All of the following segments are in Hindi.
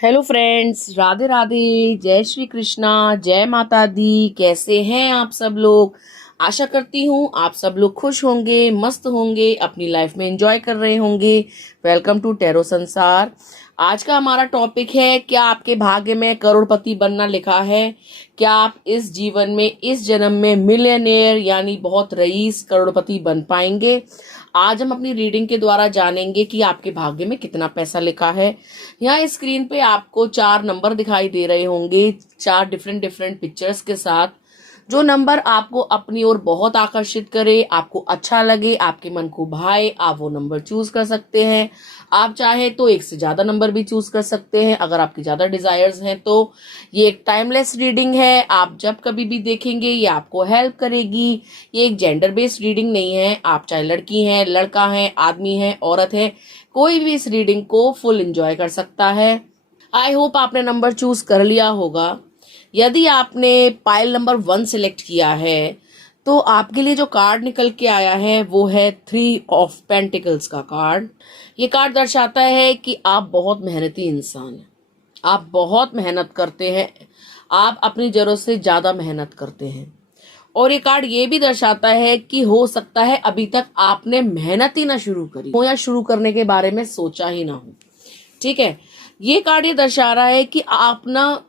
हेलो फ्रेंड्स, राधे राधे, जय श्री कृष्णा, जय माता दी। कैसे हैं आप सब लोग? आशा करती हूँ आप सब लोग खुश होंगे, मस्त होंगे, अपनी लाइफ में एंजॉय कर रहे होंगे। वेलकम टू टैरो संसार। आज का हमारा टॉपिक है, क्या आपके भाग्य में करोड़पति बनना लिखा है? क्या आप इस जीवन में, इस जन्म में मिलियनेयर यानी बहुत रईस करोड़पति बन पाएंगे? आज हम अपनी रीडिंग के द्वारा जानेंगे कि आपके भाग्य में कितना पैसा लिखा है। यहाँ स्क्रीन पे आपको 4 नंबर दिखाई दे रहे होंगे, 4 डिफरेंट डिफरेंट पिक्चर्स के साथ। जो नंबर आपको अपनी ओर बहुत आकर्षित करे, आपको अच्छा लगे, आपके मन को भाए, आप वो नंबर चूज कर सकते हैं। आप चाहे तो एक से ज्यादा नंबर भी चूज कर सकते हैं अगर आपकी ज्यादा डिजायर्स हैं तो। ये एक टाइमलेस रीडिंग है, आप जब कभी भी देखेंगे ये आपको हेल्प करेगी। ये एक जेंडर बेस्ड रीडिंग नहीं है, आप चाहे लड़की हैं, लड़का है, आदमी है, औरत है, कोई भी इस रीडिंग को फुल एंजॉय कर सकता है। आई होप आपने नंबर चूज कर लिया होगा। यदि आपने पाइल नंबर 1 सिलेक्ट किया है तो आपके लिए जो कार्ड निकल के आया है वो है 3 ऑफ पेंटिकल्स का कार्ड। ये कार्ड दर्शाता है कि आप बहुत मेहनती इंसान हैं, आप बहुत मेहनत करते हैं, आप अपनी जरूरत से ज्यादा मेहनत करते हैं। और ये कार्ड ये भी दर्शाता है कि हो सकता है अभी तक आपने मेहनत ही ना शुरू करी हो या शुरू करने के बारे में सोचा ही ना हो। ठीक है, ये कार्ड ये दर्शा रहा है कि आप ना,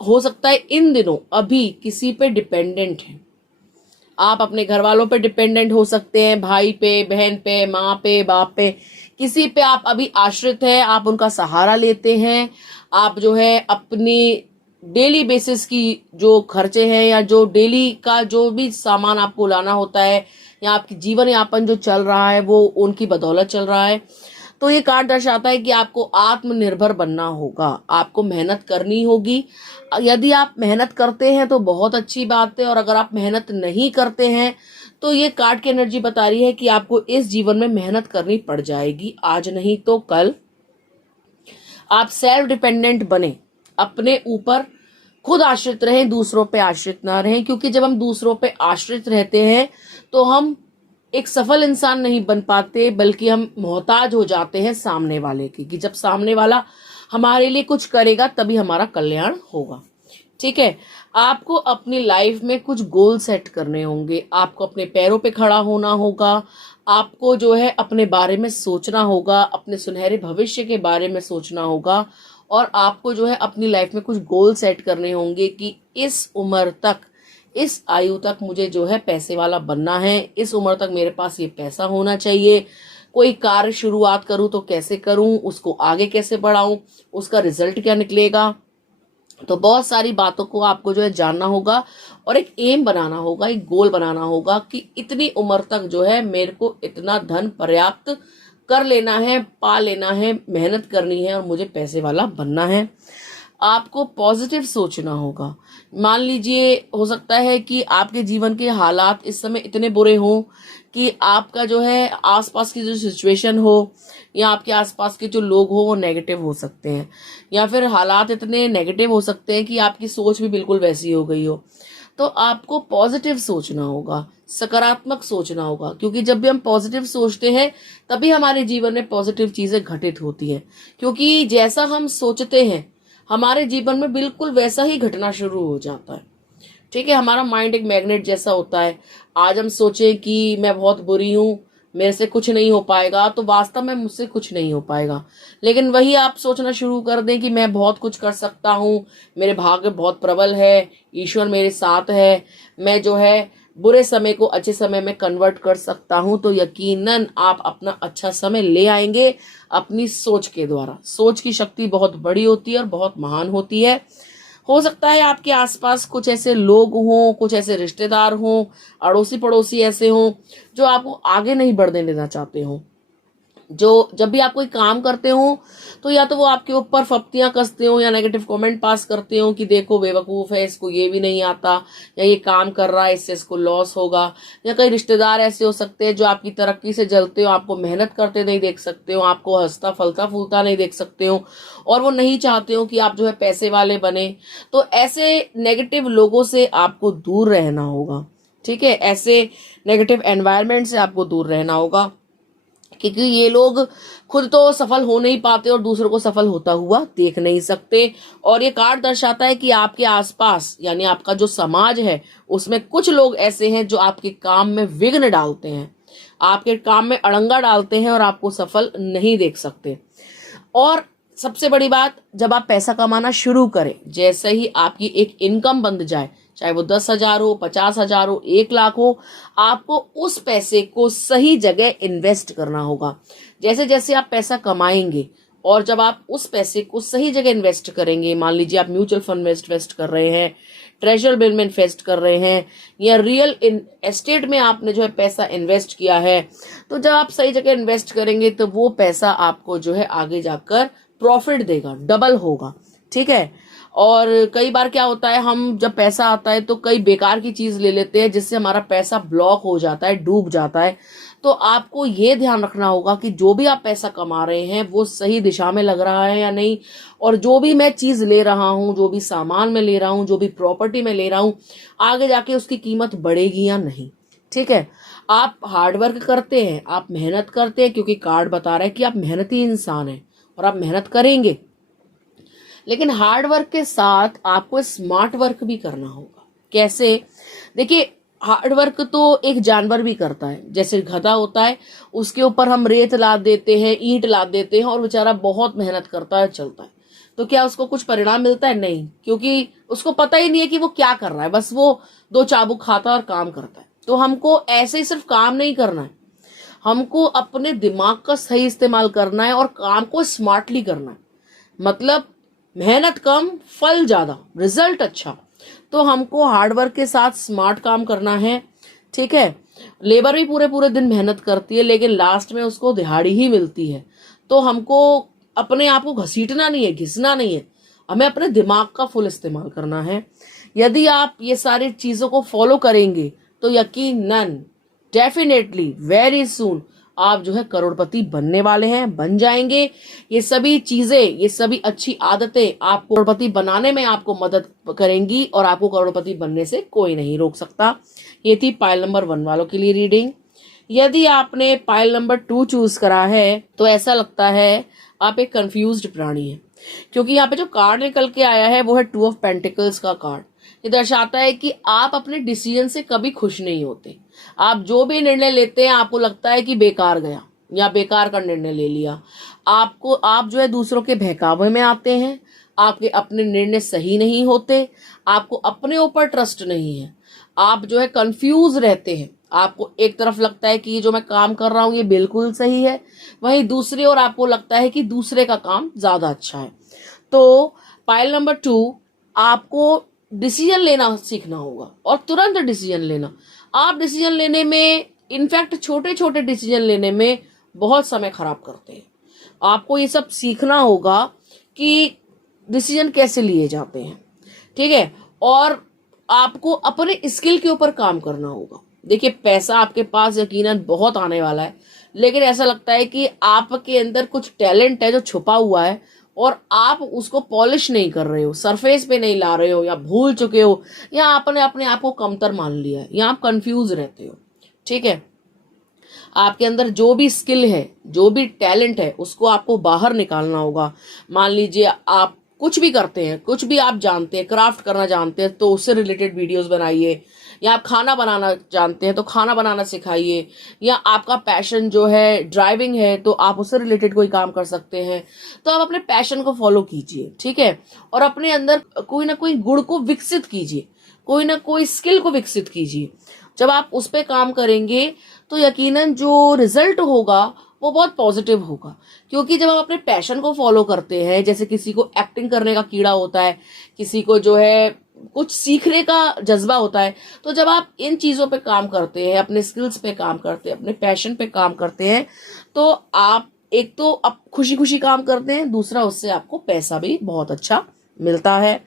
हो सकता है इन दिनों अभी किसी पे डिपेंडेंट हैं। आप अपने घर वालों पे डिपेंडेंट हो सकते हैं, भाई पे, बहन पे, माँ पे, बाप पे, किसी पे आप अभी आश्रित है, आप उनका सहारा लेते हैं। आप जो है अपनी डेली बेसिस की जो खर्चे हैं या जो डेली का जो भी सामान आपको लाना होता है या आपकी जीवन यापन जो चल रहा है वो उनकी बदौलत चल रहा है। तो ये कार्ड दर्शाता है कि आपको आत्मनिर्भर बनना होगा, आपको मेहनत करनी होगी। यदि आप मेहनत करते हैं तो बहुत अच्छी बात है, और अगर आप मेहनत नहीं करते हैं तो ये कार्ड की एनर्जी बता रही है कि आपको इस जीवन में मेहनत करनी पड़ जाएगी, आज नहीं तो कल। आप सेल्फ डिपेंडेंट बने, अपने ऊपर खुद आश्रित रहें, दूसरों पे आश्रित ना रहें। क्योंकि जब हम दूसरों पे आश्रित रहते हैं तो हम एक सफल इंसान नहीं बन पाते, बल्कि हम मोहताज हो जाते हैं सामने वाले की, कि जब सामने वाला हमारे लिए कुछ करेगा तभी हमारा कल्याण होगा। ठीक है, आपको अपनी लाइफ में कुछ गोल सेट करने होंगे, आपको अपने पैरों पे खड़ा होना होगा, आपको जो है अपने बारे में सोचना होगा, अपने सुनहरे भविष्य के बारे में सोचना होगा। और आपको जो है अपनी लाइफ में कुछ गोल सेट करने होंगे कि इस उम्र तक, इस आयु तक मुझे जो है पैसे वाला बनना है, इस उम्र तक मेरे पास ये पैसा होना चाहिए। कोई कार्य शुरुआत करूं तो कैसे करूं, उसको आगे कैसे बढ़ाऊं, उसका रिजल्ट क्या निकलेगा। तो बहुत सारी बातों को आपको जो है जानना होगा और एक एम बनाना होगा, एक गोल बनाना होगा कि इतनी उम्र तक जो है मेरे को इतना धन पर्याप्त कर लेना है, पा लेना है, मेहनत करनी है और मुझे पैसे वाला बनना है। आपको पॉजिटिव सोचना होगा। मान लीजिए, हो सकता है कि आपके जीवन के हालात इस समय इतने बुरे हों कि आपका जो है आसपास की जो सिचुएशन हो या आपके आसपास के जो लोग हो वो नेगेटिव हो सकते हैं, या फिर हालात इतने नेगेटिव हो सकते हैं कि आपकी सोच भी बिल्कुल वैसी हो गई हो। तो आपको पॉजिटिव सोचना होगा, सकारात्मक सोचना होगा, क्योंकि जब भी हम पॉजिटिव सोचते हैं तभी हमारे जीवन में पॉजिटिव चीजें घटित होती हैं। क्योंकि जैसा हम सोचते हैं हमारे जीवन में बिल्कुल वैसा ही घटना शुरू हो जाता है। ठीक है, हमारा माइंड एक मैग्नेट जैसा होता है। आज हम सोचें कि मैं बहुत बुरी हूं, मेरे से कुछ नहीं हो पाएगा, तो वास्तव में मुझसे कुछ नहीं हो पाएगा। लेकिन वही आप सोचना शुरू कर दें कि मैं बहुत कुछ कर सकता हूं, मेरे भाग्य बहुत प्रबल है, ईश्वर मेरे साथ है, मैं जो है बुरे समय को अच्छे समय में कन्वर्ट कर सकता हूं, तो यकीनन आप अपना अच्छा समय ले आएंगे अपनी सोच के द्वारा। सोच की शक्ति बहुत बड़ी होती है और बहुत महान होती है। हो सकता है आपके आसपास कुछ ऐसे लोग हों, कुछ ऐसे रिश्तेदार हों, अड़ोसी पड़ोसी ऐसे हों जो आपको आगे नहीं बढ़ने देना चाहते हों, जो जब भी आप कोई काम करते हो तो या तो वो आपके ऊपर फप्तियां कसते हो या नेगेटिव कमेंट पास करते हो कि देखो बेवकूफ है, इसको ये भी नहीं आता, या ये काम कर रहा है इससे इसको लॉस होगा। या कई रिश्तेदार ऐसे हो सकते हैं जो आपकी तरक्की से जलते हो, आपको मेहनत करते नहीं देख सकते हो, आपको हंसता फलता फूलता नहीं देख सकते हो, और वो नहीं चाहते हो कि आप जो है पैसे वाले बने। तो ऐसे नेगेटिव लोगों से आपको दूर रहना होगा। ठीक है, ऐसे नेगेटिव एनवायरनमेंट से आपको दूर रहना होगा। क्योंकि ये लोग खुद तो सफल हो नहीं पाते और दूसरों को सफल होता हुआ देख नहीं सकते। और ये कार्ड दर्शाता है कि आपके आसपास यानी आपका जो समाज है उसमें कुछ लोग ऐसे हैं जो आपके काम में विघ्न डालते हैं, आपके काम में अड़ंगा डालते हैं और आपको सफल नहीं देख सकते। और सबसे बड़ी बात, जब आप पैसा कमाना शुरू करें, जैसे ही आपकी एक इनकम बन जाए, चाहे वो 10,000 हो, 50,000 हो, 1 लाख हो, आपको उस पैसे को सही जगह इन्वेस्ट करना होगा। जैसे जैसे आप पैसा कमाएंगे और जब आप उस पैसे को सही जगह इन्वेस्ट करेंगे, मान लीजिए आप म्यूचुअल फंड में इन्वेस्ट कर रहे हैं, ट्रेजर बिल में इन्वेस्ट कर रहे हैं, या रियल एस्टेट में आपने जो है पैसा इन्वेस्ट किया है, तो जब आप सही जगह इन्वेस्ट करेंगे तो वो पैसा आपको जो है आगे जाकर प्रॉफिट देगा, डबल होगा। ठीक है। और कई बार क्या होता है, हम जब पैसा आता है तो कई बेकार की चीज ले लेते हैं जिससे हमारा पैसा ब्लॉक हो जाता है, डूब जाता है। तो आपको ये ध्यान रखना होगा कि जो भी आप पैसा कमा रहे हैं वो सही दिशा में लग रहा है या नहीं, और जो भी मैं चीज ले रहा हूं, जो भी सामान मैं ले रहा हूं, जो भी प्रॉपर्टी मैं ले रहा हूं, आगे जाके उसकी कीमत बढ़ेगी या नहीं। ठीक है। आप हार्डवर्क करते हैं, आप मेहनत करते हैं, क्योंकि कार्ड बता रहा है कि आप मेहनती इंसान हैं और आप मेहनत करेंगे, लेकिन हार्ड वर्क के साथ आपको स्मार्ट वर्क भी करना होगा। कैसे? देखिए, हार्ड वर्क तो एक जानवर भी करता है। जैसे गधा होता है, उसके ऊपर हम रेत लाद देते हैं, ईंट लाद देते हैं और बेचारा बहुत मेहनत करता है, चलता है, तो क्या उसको कुछ परिणाम मिलता है? नहीं, क्योंकि उसको पता ही नहीं है कि वो क्या कर रहा है, बस वो 2 चाबुक खाता है और काम करता है। तो हमको ऐसे ही सिर्फ काम नहीं करना है, हमको अपने दिमाग का सही इस्तेमाल करना है और काम को स्मार्टली करना है। मतलब मेहनत कम, फल ज्यादा, रिजल्ट अच्छा। तो हमको हार्डवर्क के साथ स्मार्ट काम करना है। ठीक है। लेबर भी पूरे पूरे दिन मेहनत करती है, लेकिन लास्ट में उसको दिहाड़ी ही मिलती है। तो हमको अपने आप को घसीटना नहीं है, घिसना नहीं है, हमें अपने दिमाग का फुल इस्तेमाल करना है। यदि आप ये सारी चीजों को फॉलो करेंगे तो यकीनन, डेफिनेटली, वेरी सून आप जो है करोड़पति बनने वाले हैं, बन जाएंगे। ये सभी चीजें, ये सभी अच्छी आदतें आपको करोड़पति बनाने में आपको मदद करेंगी और आपको करोड़पति बनने से कोई नहीं रोक सकता। ये थी पाइल नंबर 1 वालों के लिए रीडिंग। यदि आपने पाइल नंबर 2 चूज करा है तो ऐसा लगता है आप एक कंफ्यूज्ड प्राणी हैं, क्योंकि यहाँ पे जो कार्ड निकल के आया है वो है 2 ऑफ पेंटिकल्स का कार्ड। ये दर्शाता है कि आप अपने डिसीजन से कभी खुश नहीं होते। आप जो भी निर्णय लेते हैं आपको लगता है कि बेकार गया या बेकार का निर्णय ले लिया। आप जो है दूसरों के बहकावे में आते हैं, आपके अपने निर्णय सही नहीं होते, आपको अपने ऊपर ट्रस्ट नहीं है, आप जो है कंफ्यूज रहते हैं। आपको एक तरफ लगता है कि ये जो मैं काम कर रहा हूं ये बिल्कुल सही है, वहीं दूसरी ओर आपको लगता है कि दूसरे का काम ज्यादा अच्छा है। तो पाइल नंबर 2, आपको डिसीजन लेना सीखना होगा और तुरंत डिसीजन लेना। आप डिसीजन लेने में, इनफैक्ट छोटे छोटे डिसीजन लेने में बहुत समय खराब करते हैं। आपको ये सब सीखना होगा कि डिसीजन कैसे लिए जाते हैं। ठीक है। और आपको अपने स्किल के ऊपर काम करना होगा। देखिए, पैसा आपके पास यकीनन बहुत आने वाला है, लेकिन ऐसा लगता है कि आपके अंदर कुछ टैलेंट है जो छुपा हुआ है और आप उसको पॉलिश नहीं कर रहे हो, सरफेस पे नहीं ला रहे हो, या भूल चुके हो, या आपने अपने आप को कमतर मान लिया है, या आप कंफ्यूज रहते हो। ठीक है। आपके अंदर जो भी स्किल है, जो भी टैलेंट है, उसको आपको बाहर निकालना होगा। मान लीजिए आप कुछ भी करते हैं, कुछ भी आप जानते हैं, क्राफ्ट करना जानते हैं तो उससे रिलेटेड वीडियोस बनाइए, या आप खाना बनाना जानते हैं तो खाना बनाना सिखाइए, या आपका पैशन जो है ड्राइविंग है तो आप उससे रिलेटेड कोई काम कर सकते हैं। तो आप अपने पैशन को फॉलो कीजिए। ठीक है। और अपने अंदर कोई ना कोई गुण को विकसित कीजिए, कोई ना कोई स्किल को विकसित कीजिए। जब आप उस पर काम करेंगे तो यकीनन जो रिजल्ट होगा वो बहुत पॉजिटिव होगा। क्योंकि जब आप अपने पैशन को फॉलो करते हैं, जैसे किसी को एक्टिंग करने का कीड़ा होता है, किसी को जो है कुछ सीखने का जज्बा होता है, तो जब आप इन चीजों पे काम करते हैं, अपने स्किल्स पे काम करते हैं, अपने पैशन पे काम करते हैं, तो आप एक तो आप खुशी खुशी काम करते हैं, दूसरा उससे आपको पैसा भी बहुत अच्छा मिलता है।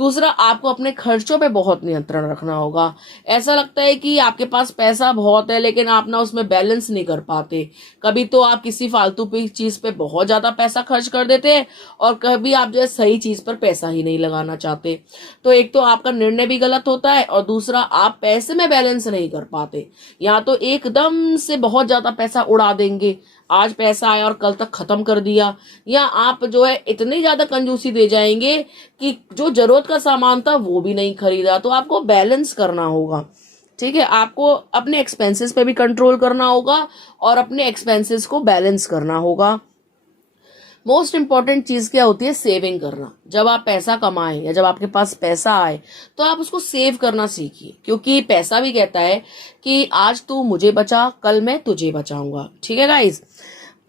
दूसरा, आपको अपने खर्चों पे बहुत नियंत्रण रखना होगा। ऐसा लगता है कि आपके पास पैसा बहुत है लेकिन आप ना उसमें बैलेंस नहीं कर पाते। कभी तो आप किसी फालतू की चीज पे बहुत ज्यादा पैसा खर्च कर देते हैं और कभी आप जो है सही चीज पर पैसा ही नहीं लगाना चाहते। तो एक तो आपका निर्णय भी गलत होता है और दूसरा आप पैसे में बैलेंस नहीं कर पाते। या तो एकदम से बहुत ज्यादा पैसा उड़ा देंगे, आज पैसा आया और कल तक खत्म कर दिया, या आप जो है इतनी ज्यादा कंजूसी दे जाएंगे कि जो जरूरत का सामान था वो भी नहीं खरीदा। तो आपको बैलेंस करना होगा। ठीक है, आपको अपने एक्सपेंसेस पे भी कंट्रोल करना होगा और अपने एक्सपेंसेस को बैलेंस करना होगा। मोस्ट इंपॉर्टेंट चीज क्या होती है? सेविंग करना। जब आप पैसा कमाएं या जब आपके पास पैसा आए तो आप उसको सेव करना सीखिए, क्योंकि पैसा भी कहता है कि आज तू मुझे बचा, कल मैं तुझे बचाऊंगा। ठीक है गाइस।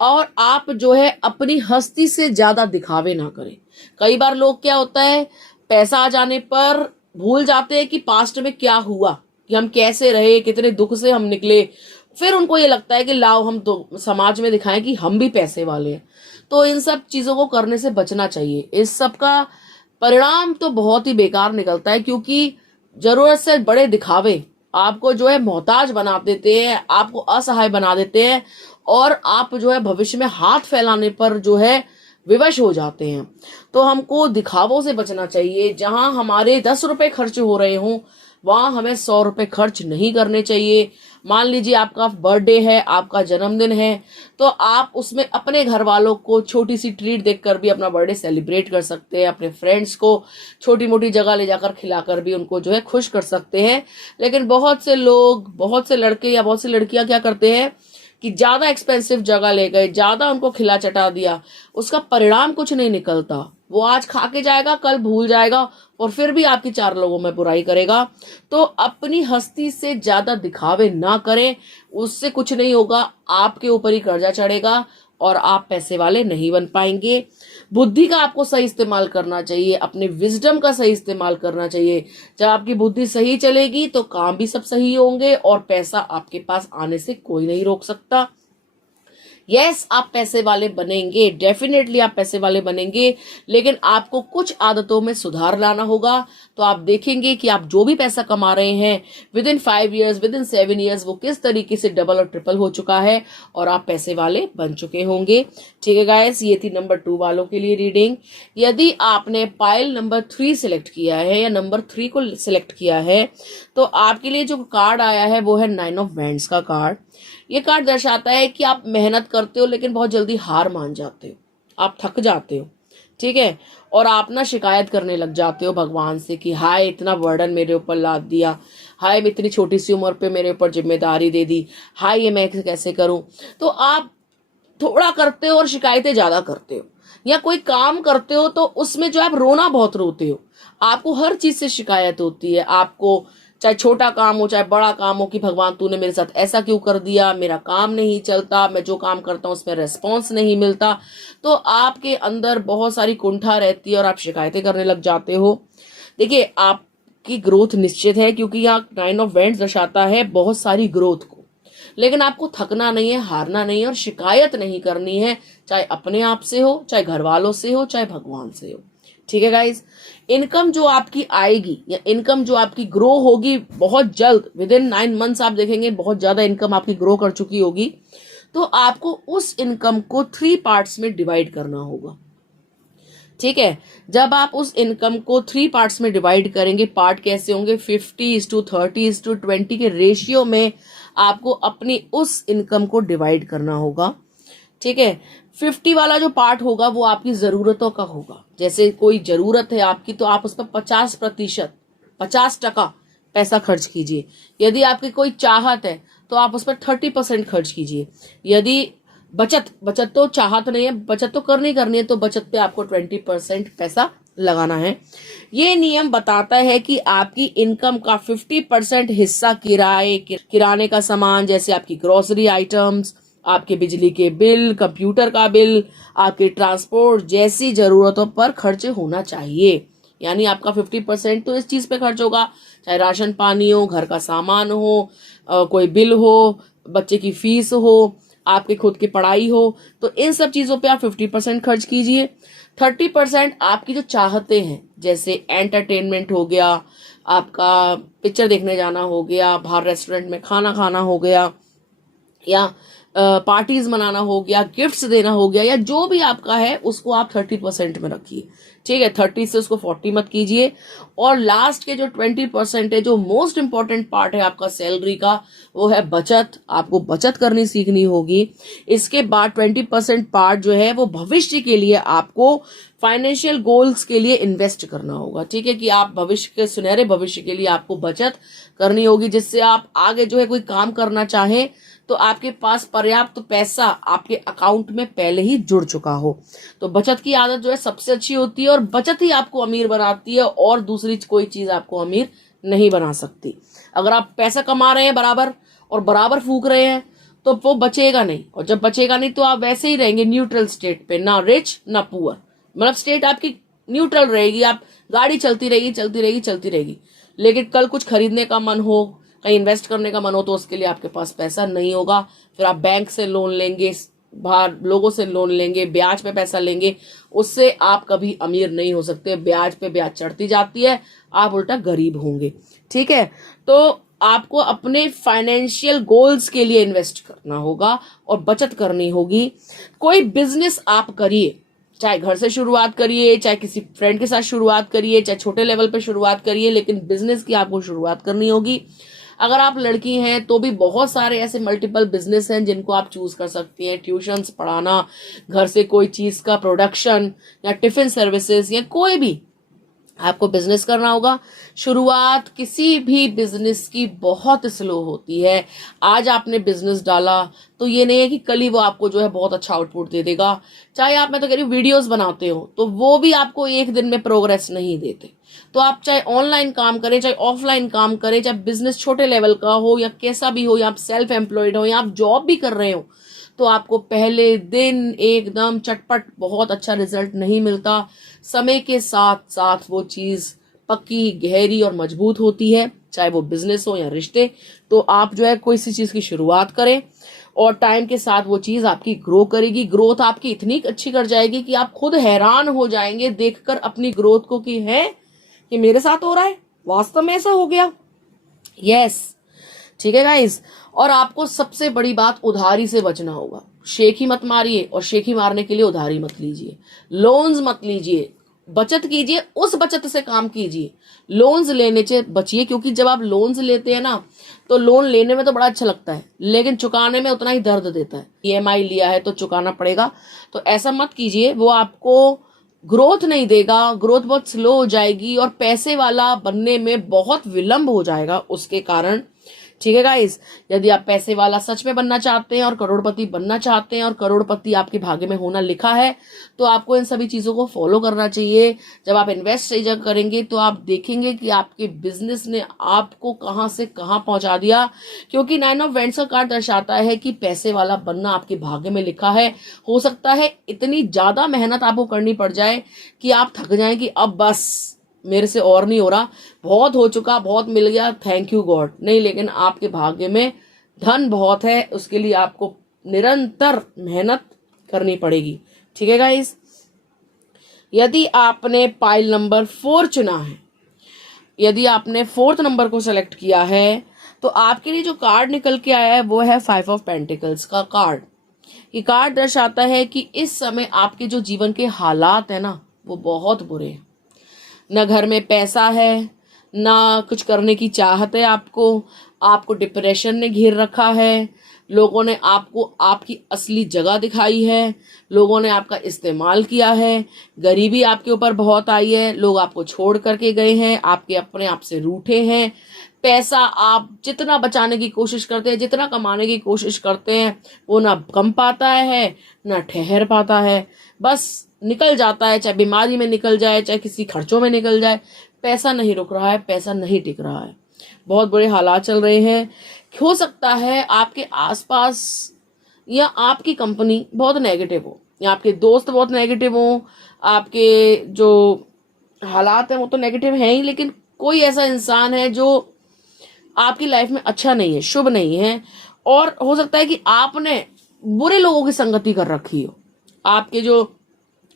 और आप जो है अपनी हस्ती से ज्यादा दिखावे ना करें। कई बार लोग क्या होता है, पैसा आ जाने पर भूल जाते हैं कि पास्ट में क्या हुआ, कि हम कैसे रहे, कितने दुख से हम निकले। फिर उनको ये लगता है कि लाओ हम तो समाज में दिखाएं कि हम भी पैसे वाले हैं। तो इन सब चीजों को करने से बचना चाहिए। इस सब का परिणाम तो बहुत ही बेकार निकलता है, क्योंकि जरूरत से बड़े दिखावे आपको जो है मोहताज बना देते हैं, आपको असहाय बना देते हैं और आप जो है भविष्य में हाथ फैलाने पर जो है विवश हो जाते हैं। तो हमको दिखावों से बचना चाहिए। जहां हमारे 10 रुपए खर्च हो रहे हों वहां हमें 100 रुपए खर्च नहीं करने चाहिए। मान लीजिए आपका बर्थडे है, आपका जन्मदिन है, तो आप उसमें अपने घर वालों को छोटी सी ट्रीट देकर भी अपना बर्थडे सेलिब्रेट कर सकते हैं। अपने फ्रेंड्स को छोटी मोटी जगह ले जाकर खिलाकर भी उनको जो है खुश कर सकते हैं। लेकिन बहुत से लोग, बहुत से लड़के या बहुत सी लड़कियां क्या करते हैं कि ज्यादा एक्सपेंसिव जगह ले गए, ज्यादा उनको खिला चटा दिया, उसका परिणाम कुछ नहीं निकलता। वो आज खा के जाएगा, कल भूल जाएगा और फिर भी आपकी 4 लोगों में बुराई करेगा। तो अपनी हस्ती से ज्यादा दिखावे ना करें, उससे कुछ नहीं होगा। आपके ऊपर ही कर्जा चढ़ेगा और आप पैसे वाले नहीं बन पाएंगे। बुद्धि का आपको सही इस्तेमाल करना चाहिए, अपने विजडम का सही इस्तेमाल करना चाहिए। जब आपकी बुद्धि सही चलेगी तो काम भी सब सही होंगे और पैसा आपके पास आने से कोई नहीं रोक सकता। यस, आप पैसे वाले बनेंगे, डेफिनेटली आप पैसे वाले बनेंगे, लेकिन आपको कुछ आदतों में सुधार लाना होगा। तो आप देखेंगे कि आप जो भी पैसा कमा रहे हैं with in 5 years, with in 7 years वो किस तरीके से डबल और ट्रिपल हो चुका है और आप पैसे वाले बन चुके होंगे। ठीक है गाइस, ये थी नंबर 2 वालों के लिए रीडिंग। यदि आपने पाइल नंबर 3 सिलेक्ट किया है या नंबर 3 को सिलेक्ट किया है तो आपके लिए जो कार्ड आया है वो है 9 ऑफ वैंड्स का कार्ड। ये कार्ड दर्शाता है कि आप मेहनत करते हो लेकिन बहुत जल्दी हार मान जाते हो, आप थक जाते हो। ठीक है, और आप ना शिकायत करने लग जाते हो भगवान से कि हाय इतना बर्डन मेरे ऊपर लाद दिया, हाय इतनी छोटी सी उम्र पे मेरे ऊपर जिम्मेदारी दे दी, हाय ये मैं कैसे करूं। तो आप थोड़ा करते हो और शिकायतें ज्यादा करते हो, या कोई काम करते हो तो उसमें जो आप रोना बहुत रोते हो। आपको हर चीज से शिकायत होती है, आपको चाहे छोटा काम हो चाहे बड़ा काम हो, कि भगवान तूने मेरे साथ ऐसा क्यों कर दिया, मेरा काम नहीं चलता, मैं जो काम करता हूँ उसमें रेस्पॉन्स नहीं मिलता। तो आपके अंदर बहुत सारी कुंठा रहती है और आप शिकायतें करने लग जाते हो। देखिए, आपकी ग्रोथ निश्चित है, क्योंकि यहाँ 9 ऑफ वैंड्स दर्शाता है बहुत सारी ग्रोथ को। लेकिन आपको थकना नहीं है, हारना नहीं है और शिकायत नहीं करनी है, चाहे अपने आप से हो, चाहे घर वालों से हो, चाहे भगवान से हो। ठीक है गाइज, इनकम जो आपकी आएगी या इनकम जो आपकी ग्रो होगी बहुत जल्द, विद इन 9 मंथ्स आप देखेंगे बहुत ज्यादा इनकम आपकी ग्रो कर चुकी होगी। तो आपको उस इनकम को 3 पार्ट्स में डिवाइड करना होगा। ठीक है, जब आप उस इनकम को 3 पार्ट्स में डिवाइड करेंगे, पार्ट कैसे होंगे, 50:30:20 के रेशियो में आपको अपनी उस इनकम को डिवाइड करना होगा। ठीक है, 50 वाला जो पार्ट होगा वो आपकी जरूरतों का होगा। जैसे कोई जरूरत है आपकी तो आप उस पर 50%, 50% पैसा खर्च कीजिए। यदि आपकी कोई चाहत है तो आप उस पर 30% खर्च कीजिए। यदि बचत तो चाहत नहीं है, बचत तो करनी है, तो बचत पे आपको 20% पैसा लगाना है। ये नियम बताता है कि आपकी इनकम का 50% हिस्सा किराने का सामान, जैसे आपकी ग्रोसरी आइटम्स, आपके बिजली के बिल, कंप्यूटर का बिल, आपके ट्रांसपोर्ट जैसी जरूरतों पर खर्च होना चाहिए। यानी आपका 50% तो इस चीज पे खर्च होगा, चाहे राशन पानी हो, घर का सामान हो, कोई बिल हो, बच्चे की फीस हो, आपके खुद की पढ़ाई हो, तो इन सब चीजों पे आप 50% खर्च कीजिए। 30% आपकी जो चाहते हैं, जैसे एंटरटेनमेंट हो गया, आपका पिक्चर देखने जाना हो गया, बाहर रेस्टोरेंट में खाना खाना हो गया, या पार्टीज मनाना हो गया, गिफ्ट्स देना हो गया, या जो भी आपका है उसको आप 30% में रखिए। ठीक है, 30 से उसको 40 मत कीजिए। और लास्ट के जो 20% है, जो मोस्ट इंपॉर्टेंट पार्ट है आपका सैलरी का, वो है बचत। आपको बचत करनी सीखनी होगी। इसके बाद 20% पार्ट जो है वो भविष्य के लिए, आपको फाइनेंशियल गोल्स के लिए इन्वेस्ट करना होगा। ठीक है, कि आप भविष्य के, सुनहरे भविष्य के लिए आपको बचत करनी होगी, जिससे आप आगे जो है कोई काम करना चाहें तो आपके पास पर्याप्त पैसा आपके अकाउंट में पहले ही जुड़ चुका हो। तो बचत की आदत जो है सबसे अच्छी होती है, और बचत ही आपको अमीर बनाती है, और दूसरी कोई चीज आपको अमीर नहीं बना सकती। अगर आप पैसा कमा रहे हैं बराबर और बराबर फूक रहे हैं तो वो बचेगा नहीं, और जब बचेगा नहीं तो आप वैसे ही रहेंगे न्यूट्रल स्टेट पे, ना रिच ना पुअर। मतलब स्टेट आपकी न्यूट्रल रहेगी, आप गाड़ी चलती रहेगी चलती रहेगी चलती रहेगी, लेकिन कल कुछ खरीदने का मन हो, कहीं इन्वेस्ट करने का मन हो, तो उसके लिए आपके पास पैसा नहीं होगा। फिर आप बैंक से लोन लेंगे, बाहर लोगों से लोन लेंगे, ब्याज पे पैसा लेंगे, उससे आप कभी अमीर नहीं हो सकते। ब्याज पे ब्याज चढ़ती जाती है, आप उल्टा गरीब होंगे। ठीक है, तो आपको अपने फाइनेंशियल गोल्स के लिए इन्वेस्ट करना होगा और बचत करनी होगी। कोई बिजनेस आप करिए, चाहे घर से शुरुआत करिए, चाहे किसी फ्रेंड के साथ शुरुआत करिए, चाहे छोटे लेवल पे शुरुआत करिए, लेकिन बिजनेस की आपको शुरुआत करनी होगी। अगर आप लड़की हैं तो भी बहुत सारे ऐसे मल्टीपल बिजनेस हैं जिनको आप चूज कर सकती हैं। ट्यूशंस पढ़ाना, घर से कोई चीज का प्रोडक्शन, या टिफिन सर्विसेज, या कोई भी आपको बिजनेस करना होगा। शुरुआत किसी भी बिजनेस की बहुत स्लो होती है। आज आपने बिजनेस डाला तो ये नहीं है कि कल ही वो आपको जो है बहुत अच्छा आउटपुट दे देगा। चाहे आप, मैं तो कह रही हूँ, वीडियोस बनाते हो तो वो भी आपको एक दिन में प्रोग्रेस नहीं देते। तो आप चाहे ऑनलाइन काम करें, चाहे ऑफलाइन काम करें, चाहे बिजनेस छोटे लेवल का हो या कैसा भी हो, या आप सेल्फ एम्प्लॉयड हो, या आप जॉब भी कर रहे हो, तो आपको पहले दिन एकदम चटपट बहुत अच्छा रिजल्ट नहीं मिलता। समय के साथ साथ वो चीज पक्की, गहरी और मजबूत होती है, चाहे वो बिजनेस हो या रिश्ते। तो आप जो है कोई सी चीज की शुरुआत करें, और टाइम के साथ वो चीज आपकी ग्रो करेगी। ग्रोथ आपकी इतनी अच्छी कर जाएगी कि आप खुद हैरान हो जाएंगे देखकर अपनी ग्रोथ को, कि है कि मेरे साथ हो रहा है, वास्तव में ऐसा हो गया। यस, ठीक है गाइस। और आपको सबसे बड़ी बात, उधारी से बचना होगा। शेखी मत मारिए, और शेखी मारने के लिए उधारी मत लीजिए, लोन्स मत लीजिए, बचत कीजिए, उस बचत से काम कीजिए। लोन्स लेने से बचिए, क्योंकि जब आप लोन्स लेते हैं ना, तो लोन लेने में तो बड़ा अच्छा लगता है, लेकिन चुकाने में उतना ही दर्द देता है। ईएमआई लिया है तो चुकाना पड़ेगा, तो ऐसा मत कीजिए। वो आपको ग्रोथ नहीं देगा, ग्रोथ बहुत स्लो हो जाएगी, और पैसे वाला बनने में बहुत विलंब हो जाएगा उसके कारण। ठीक है गाइस, यदि आप पैसे वाला सच में बनना चाहते हैं और करोड़पति बनना चाहते हैं, और करोड़पति आपके भाग्य में होना लिखा है, तो आपको इन सभी चीजों को फॉलो करना चाहिए। जब आप इन्वेस्ट सही जगह करेंगे तो आप देखेंगे कि आपके बिजनेस ने आपको कहां से कहां पहुंचा दिया। क्योंकि 9 ऑफ वेंट्स का कार्ड दर्शाता है कि पैसे वाला बनना आपके भाग्य में लिखा है। हो सकता है इतनी ज्यादा मेहनत आपको करनी पड़ जाए कि आप थक जाएं कि अब बस मेरे से और नहीं हो रहा, बहुत हो चुका, बहुत मिल गया, थैंक यू गॉड। नहीं, लेकिन आपके भाग्य में धन बहुत है, उसके लिए आपको निरंतर मेहनत करनी पड़ेगी। ठीक है गाइस, यदि आपने पाइल नंबर 4 चुना है, यदि आपने 4th नंबर को सेलेक्ट किया है, तो आपके लिए जो कार्ड निकल के आया है वो है 5 ऑफ पेंटिकल्स का कार्ड। ये कार्ड दर्शाता है कि इस समय आपके जो जीवन के हालात है ना, वो बहुत बुरे हैं। न घर में पैसा है, ना कुछ करने की चाहत है आपको डिप्रेशन ने घेर रखा है। लोगों ने आपको आपकी असली जगह दिखाई है, लोगों ने आपका इस्तेमाल किया है, गरीबी आपके ऊपर बहुत आई है, लोग आपको छोड़ करके गए हैं, आपके अपने आप से रूठे हैं। पैसा आप जितना बचाने की कोशिश करते हैं, जितना कमाने की कोशिश करते हैं, वो ना कम पाता है ना ठहर पाता है, बस निकल जाता है। चाहे बीमारी में निकल जाए, चाहे किसी खर्चों में निकल जाए, पैसा नहीं रुक रहा है, पैसा नहीं टिक रहा है। बहुत बुरे हालात चल रहे हैं। हो सकता है आपके आसपास या आपकी कंपनी बहुत नेगेटिव हो, या आपके दोस्त बहुत नेगेटिव हो, आपके जो हालात हैं वो तो नेगेटिव है ही, लेकिन कोई ऐसा इंसान है जो आपकी लाइफ में अच्छा नहीं है, शुभ नहीं है। और हो सकता है कि आपने बुरे लोगों की संगति कर रखी हो। आपके जो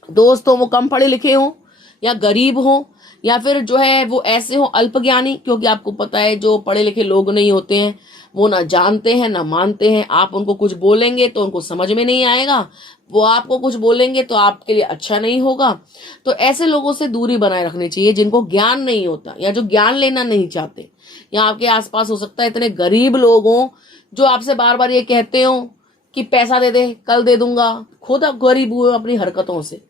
दोस्त हो वो कम पढ़े लिखे हो या गरीब हो या फिर जो है वो ऐसे हो अल्पज्ञानी, क्योंकि आपको पता है जो पढ़े लिखे लोग नहीं होते हैं वो ना जानते हैं ना मानते हैं। आप उनको कुछ बोलेंगे तो उनको समझ में नहीं आएगा, वो आपको कुछ बोलेंगे तो आपके लिए अच्छा नहीं होगा। तो ऐसे लोगों से दूरी बनाए रखनी चाहिए जिनको ज्ञान नहीं होता या जो ज्ञान लेना नहीं चाहते। या आपके आसपास हो सकता है इतने गरीब लोग हों जो आपसे बार बार ये कहते हो कि पैसा दे दे कल दे दूंगा, खुद आप गरीब हुए हो अपनी हरकतों से।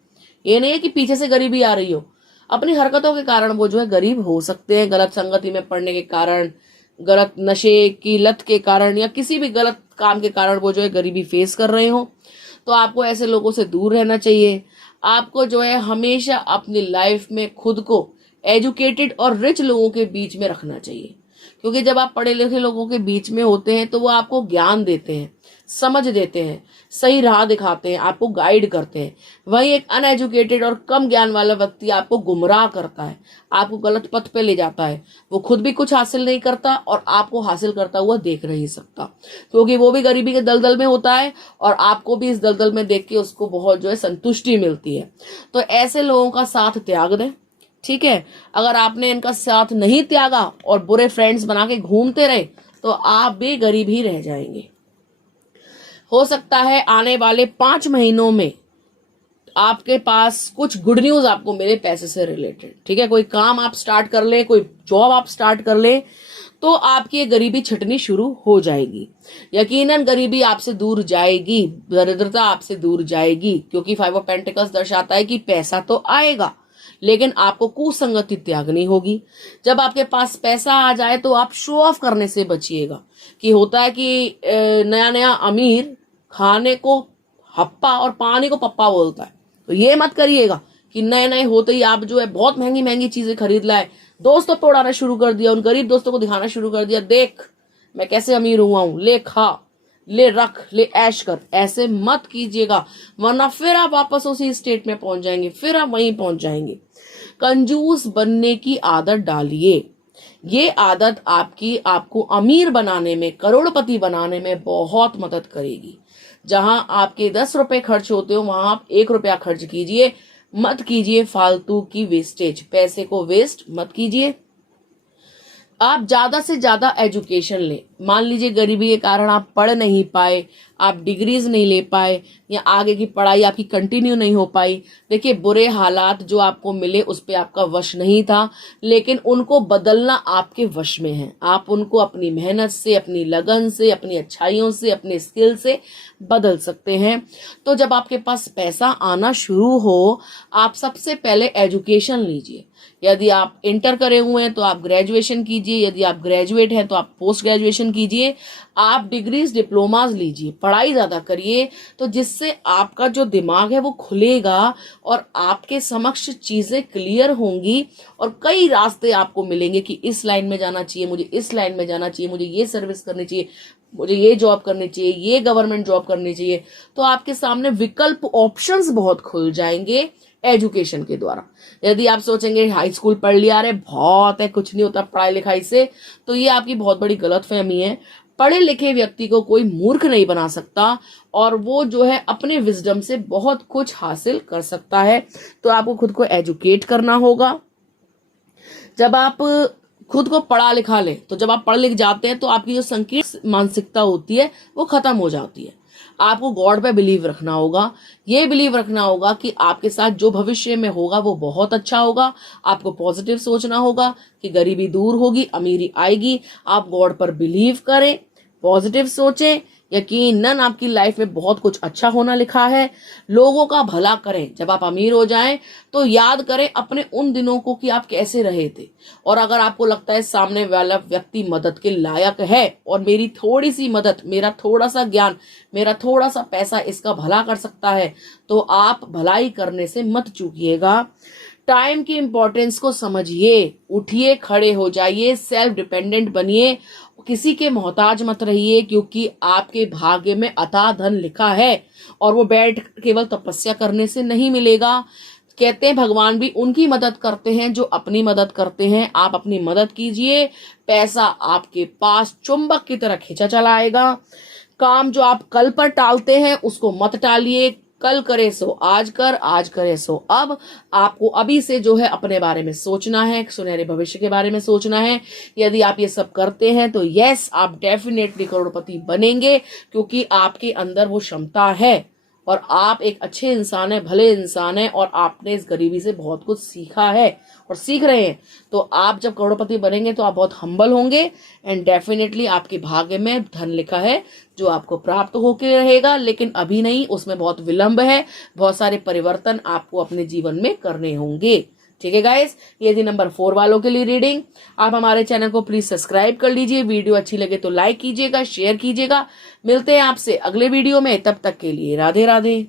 ये नहीं है कि पीछे से गरीबी आ रही हो, अपनी हरकतों के कारण वो जो है गरीब हो सकते हैं। गलत संगति में पड़ने के कारण, गलत नशे की लत के कारण या किसी भी गलत काम के कारण वो जो है गरीबी फेस कर रहे हो। तो आपको ऐसे लोगों से दूर रहना चाहिए। आपको जो है हमेशा अपनी लाइफ में खुद को एजुकेटेड और रिच लोगों के बीच में रखना चाहिए, क्योंकि जब आप पढ़े लिखे लोगों के बीच में होते हैं तो वो आपको ज्ञान देते हैं, समझ देते हैं, सही राह दिखाते हैं, आपको गाइड करते हैं। वहीं एक अनएजुकेटेड और कम ज्ञान वाला व्यक्ति आपको गुमराह करता है, आपको गलत पथ पे ले जाता है। वो खुद भी कुछ हासिल नहीं करता और आपको हासिल करता हुआ देख नहीं सकता, क्योंकि वो भी गरीबी के दलदल में होता है और आपको भी इस दलदल में देख के उसको बहुत जो है संतुष्टि मिलती है। तो ऐसे लोगों का साथ त्याग दें, ठीक है। अगर आपने इनका साथ नहीं त्यागा और बुरे फ्रेंड्स बना के घूमते रहे तो आप भी गरीब ही रह जाएंगे। हो सकता है आने वाले 5 महीनों में आपके पास कुछ गुड न्यूज आपको मिले पैसे से रिलेटेड, ठीक है। कोई काम आप स्टार्ट कर ले, कोई जॉब आप स्टार्ट कर ले तो आपकी ये गरीबी छटनी शुरू हो जाएगी। यकीनन गरीबी आपसे दूर जाएगी, दरिद्रता आपसे दूर जाएगी, क्योंकि 5 ऑफ पेंटिकल्स दर्शाता है कि पैसा तो आएगा लेकिन आपको कुसंगति त्यागनी होगी। जब आपके पास पैसा आ जाए तो आप शो ऑफ करने से बचिएगा। कि होता है कि नया नया अमीर खाने को हप्पा और पानी को पप्पा बोलता है, तो ये मत करिएगा कि नए नए होते ही आप जो है बहुत महंगी महंगी चीजें खरीद लाए, दोस्तों पे उड़ाना शुरू कर दिया, उन गरीब दोस्तों को दिखाना शुरू कर दिया, देख मैं कैसे अमीर हुआ हूं, ले खा ले रख ले ऐश कर। ऐसे मत कीजिएगा, वरना फिर आप वापस उसी स्टेट में पहुंच जाएंगे, फिर आप वहीं पहुंच जाएंगे। कंजूस बनने की आदत डालिए, ये आदत आपको अमीर बनाने में, करोड़पति बनाने में बहुत मदद करेगी। जहां आपके 10 रुपए खर्च होते हो वहां आप 1 रुपया खर्च कीजिए, मत कीजिए फालतू की वेस्टेज, पैसे को वेस्ट मत कीजिए। आप ज्यादा से ज्यादा एजुकेशन लें। मान लीजिए गरीबी के कारण आप पढ़ नहीं पाए, आप डिग्रीज नहीं ले पाए या आगे की पढ़ाई आपकी कंटिन्यू नहीं हो पाई। देखिए बुरे हालात जो आपको मिले उस पे आपका वश नहीं था, लेकिन उनको बदलना आपके वश में है। आप उनको अपनी मेहनत से, अपनी लगन से, अपनी अच्छाइयों से, अपने स्किल से बदल सकते हैं। तो जब आपके पास पैसा आना शुरू हो, आप सबसे पहले एजुकेशन लीजिए। यदि आप इंटर करे हुए हैं तो आप ग्रेजुएशन कीजिए, यदि आप ग्रेजुएट हैं तो आप पोस्ट ग्रेजुएशन कीजिए, आप डिग्रीज डिप्लोमाज लीजिए, पढ़ाई ज्यादा करिए, तो जिससे आपका जो दिमाग है वो खुलेगा और आपके समक्ष चीजें क्लियर होंगी और कई रास्ते आपको मिलेंगे कि इस लाइन में जाना चाहिए, मुझे इस लाइन में जाना चाहिए, मुझे ये सर्विस करनी चाहिए, मुझे ये जॉब करनी चाहिए, ये गवर्नमेंट जॉब करनी चाहिए। तो आपके सामने विकल्प ऑप्शंस बहुत खुल जाएंगे एजुकेशन के द्वारा। यदि आप सोचेंगे हाई स्कूल पढ़ लिया, अरे बहुत है, कुछ नहीं होता पढ़ाई लिखाई से, तो ये आपकी बहुत बड़ी गलतफहमी है। पढ़े लिखे व्यक्ति को कोई मूर्ख नहीं बना सकता और वो जो है अपने विजडम से बहुत कुछ हासिल कर सकता है। तो आपको खुद को एजुकेट करना होगा। जब आप खुद को पढ़ा लिखा ले, तो जब आप पढ़ लिख जाते हैं तो आपकी जो संकीर्ण मानसिकता होती है वो खत्म हो जाती है। आपको गॉड पे बिलीव रखना होगा, ये बिलीव रखना होगा कि आपके साथ जो भविष्य में होगा वो बहुत अच्छा होगा। आपको पॉजिटिव सोचना होगा कि गरीबी दूर होगी, अमीरी आएगी। आप गॉड पर बिलीव करें, पॉजिटिव सोचें, यकीनन आपकी लाइफ में बहुत कुछ अच्छा होना लिखा है। लोगों का भला करें। जब आप अमीर हो जाएं तो याद करें अपने उन दिनों को कि आप कैसे रहे थे, और अगर आपको लगता है सामने वाला व्यक्ति मदद के लायक है और मेरी थोड़ी सी मदद, मेरा थोड़ा सा ज्ञान, मेरा थोड़ा सा पैसा इसका भला कर सकता है, तो आप भलाई करने से मत चूकिएगा। टाइम की इंपॉर्टेंस को समझिए, उठिए, खड़े हो जाइए, सेल्फ डिपेंडेंट बनिए, किसी के मोहताज मत रहिए, क्योंकि आपके भाग्य में अथाह धन लिखा है और वो बैठ केवल तपस्या करने से नहीं मिलेगा। कहते हैं भगवान भी उनकी मदद करते हैं जो अपनी मदद करते हैं। आप अपनी मदद कीजिए, पैसा आपके पास चुंबक की तरह खींचा चला आएगा। काम जो आप कल पर टालते हैं उसको मत टालिए, कल करे सो आज कर, आज करे सो अब। आपको अभी से जो है अपने बारे में सोचना है, सुनहरे भविष्य के बारे में सोचना है। यदि आप ये सब करते हैं तो यस, आप डेफिनेटली करोड़पति बनेंगे, क्योंकि आपके अंदर वो क्षमता है और आप एक अच्छे इंसान है, भले इंसान है, और आपने इस गरीबी से बहुत कुछ सीखा है और सीख रहे हैं। तो आप जब करोड़पति बनेंगे तो आप बहुत हम्बल होंगे एंड डेफिनेटली आपके भाग्य में धन लिखा है जो आपको प्राप्त होके रहेगा, लेकिन अभी नहीं, उसमें बहुत विलंब है। बहुत सारे परिवर्तन आपको अपने जीवन में करने होंगे। ठीक है गाइस, ये थी नंबर 4 वालों के लिए रीडिंग। आप हमारे चैनल को प्लीज सब्सक्राइब कर लीजिए, वीडियो अच्छी लगे तो लाइक कीजिएगा, शेयर कीजिएगा। मिलते हैं आपसे अगले वीडियो में, तब तक के लिए राधे राधे।